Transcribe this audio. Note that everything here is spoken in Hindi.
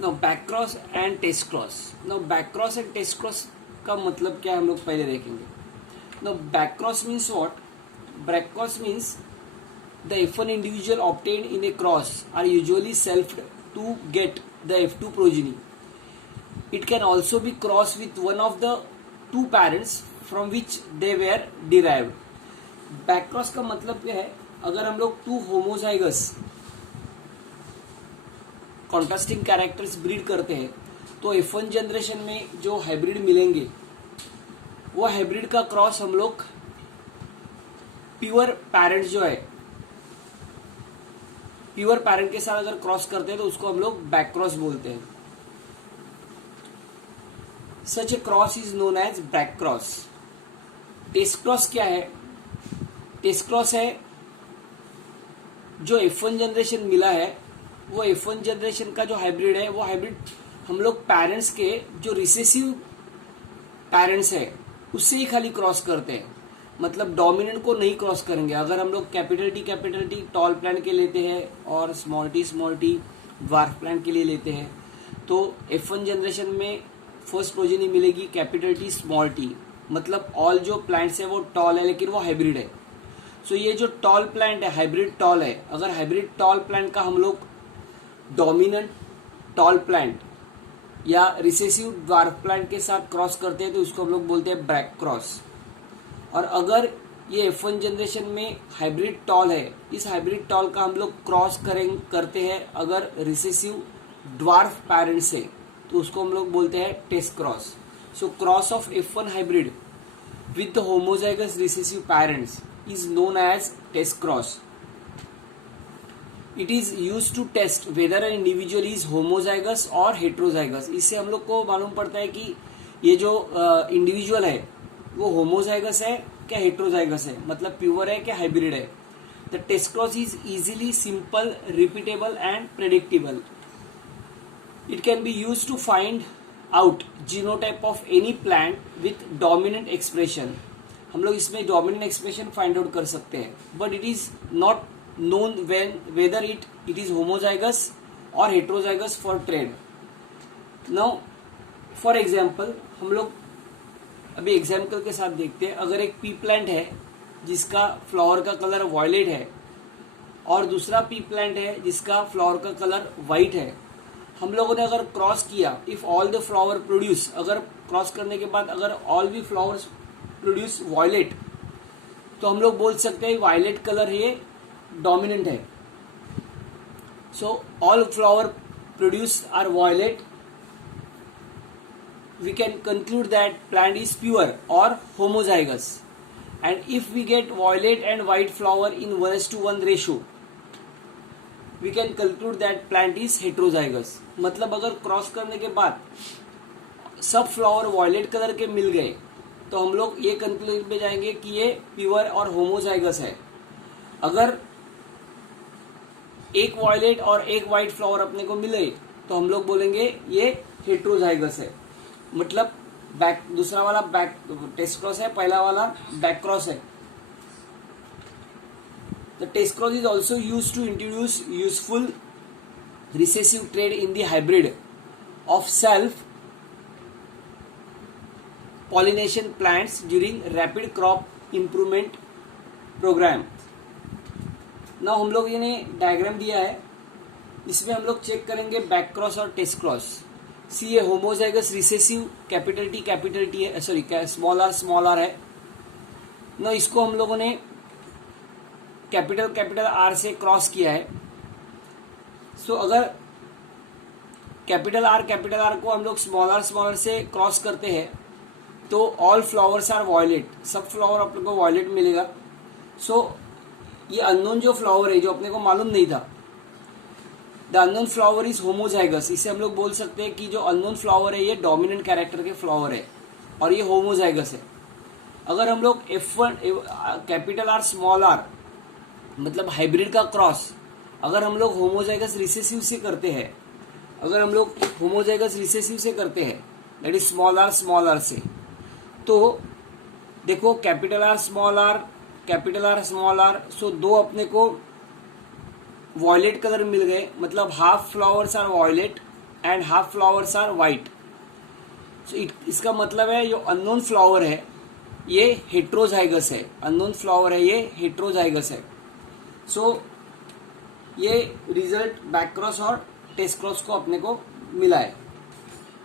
Now back cross and test cross. Now back cross and test cross का मतलब क्या है हम लोग पहले देखेंगे। Now back cross means what? Back cross means the F1 individual obtained in a cross are usually selfed to get the F2 progeny. It can also be crossed with one of the two parents from which they were derived. Back cross का मतलब क्या है? अगर हम लोग two homozygous contrasting characters breed करते हैं तो F1 जनरेशन में जो हाइब्रिड मिलेंगे वो हाइब्रिड का क्रॉस हम लोग प्योर पैरेंट जो है प्योर पैरेंट के साथ अगर क्रॉस करते हैं तो उसको हम लोग बैक क्रॉस बोलते हैं। Such a cross is known as back cross. Test cross क्या है? टेस्ट क्रॉस है जो F1 जनरेशन मिला है वो F1 जनरेशन का जो हाइब्रिड है वो हाइब्रिड हम लोग पेरेंट्स के जो रिसेसिव पेरेंट्स है उससे ही खाली क्रॉस करते हैं, मतलब डोमिनेंट को नहीं क्रॉस करेंगे। अगर हम लोग कैपिटल टी टॉल प्लांट के लेते हैं और स्मॉल टी ड्वार्फ प्लांट के लिए लेते हैं तो F1 जनरेशन में फर्स्ट प्रोजेनी मिलेगी कैपिटल टी स्मॉल टी, मतलब ऑल जो प्लांट्स है वो टॉल है लेकिन वो हाइब्रिड है। सो ये जो टॉल प्लांट है हाइब्रिड टॉल है, अगर हाइब्रिड टॉल प्लांट का हम लोग डोमिनेंट टॉल प्लांट या रिसेसिव ड्वार्फ प्लांट के साथ क्रॉस करते हैं तो उसको हम लोग बोलते हैं बैक क्रॉस। और अगर ये F1 जनरेशन में हाइब्रिड टॉल है, इस हाइब्रिड टॉल का हम लोग क्रॉस करते हैं अगर रिसेसिव ड्वार्फ पेरेंट से तो उसको हम लोग बोलते हैं test cross. So cross of F1 hybrid with the homozygous recessive parents is known as test cross. It is use to test whether an individual is homozygous और हेट्रोजाइगस। इससे हम लोग को मालूम पड़ता है कि ये जो इंडिविजुअल है वो होमोजाइगस है क्या हेट्रोजाइगस है, मतलब प्योर है क्या हाइब्रिड है। The test cross is easily simple repeatable and predictable. It can be use to find out genotype of any plant with dominant expression. हम लोग इसमें डोमिनेंट एक्सप्रेशन फाइंड आउट कर सकते हैं, but it is not known whether it is homozygous or heterozygous for trade. Now for example हम लोग अभी एग्जाम्पल के साथ देखते हैं। अगर एक पी प्लांट है जिसका फ्लावर का कलर वॉयलेट है और दूसरा पी प्लांट है जिसका फ्लावर का कलर वाइट है, हम लोगों ने अगर क्रॉस किया, if all the flower produce, अगर क्रॉस करने के बाद अगर ऑल भी फ्लावर्स प्रोड्यूस वॉयलेट तो हम लोग बोल सकते हैं वायलेट कलर ये डोमिनेंट है। So all flower produce are violet, we can conclude that plant is pure और homozygous. And if we get violet and white flower in 1:1 ratio we can conclude that plant is heterozygous. मतलब अगर क्रॉस करने के बाद सब फ्लावर वॉयलेट कलर के मिल गए तो हम लोग ये कंक्लूजन पे जाएंगे कि ये प्योर और होमोजाइगस है। अगर एक वॉयलेट और एक व्हाइट फ्लावर अपने को मिले तो हम लोग बोलेंगे ये हेट्रोजाइगस है, मतलब बैक दूसरा वाला बैक टेस्ट क्रॉस है, पहला वाला बैक क्रॉस है। The test cross is also use to introduce useful recessive trait in the hybrid of self pollination plants during rapid crop improvement program. ना हम लोग ये डायग्राम दिया है, इसमें हम लोग चेक करेंगे बैक क्रॉस और टेस्ट क्रॉस। सी ये होमोजाइगस रिसेसिव कैपिटल टी है, सॉरी स्मॉल आर है ना, इसको हम लोगों ने कैपिटल आर से क्रॉस किया है। सो अगर कैपिटल आर को हम लोग स्मॉल आर से क्रॉस करते हैं तो ऑल फ्लावर्स आर वॉयलेट, सब फ्लावर अपने को वॉयलेट मिलेगा। सो ये अननोन जो फ्लावर है जो अपने को मालूम नहीं था, the unknown flower is homozygous. इसे हम लोग बोल सकते हैं कि जो अननोन फ्लावर है ये डोमिनेंट कैरेक्टर के फ्लावर है और ये होमोजाइगस है। अगर हम लोग F1 capital R small R मतलब हाइब्रिड का क्रॉस अगर हम लोग होमोजाइगस रिसेसिव से करते हैं, दैट इज स्मॉल आर से, तो देखो capital R small R, so दो अपने को वॉयलेट कलर मिल गए, मतलब half flowers are violet and half flowers are white. So इसका मतलब है जो अननोन फ्लावर है ये हेट्रोजाइगस है, अननोन फ्लावर है ये हेट्रोजाइगस है। सो ये रिजल्ट बैक क्रॉस और टेस्ट क्रॉस को अपने को मिला है।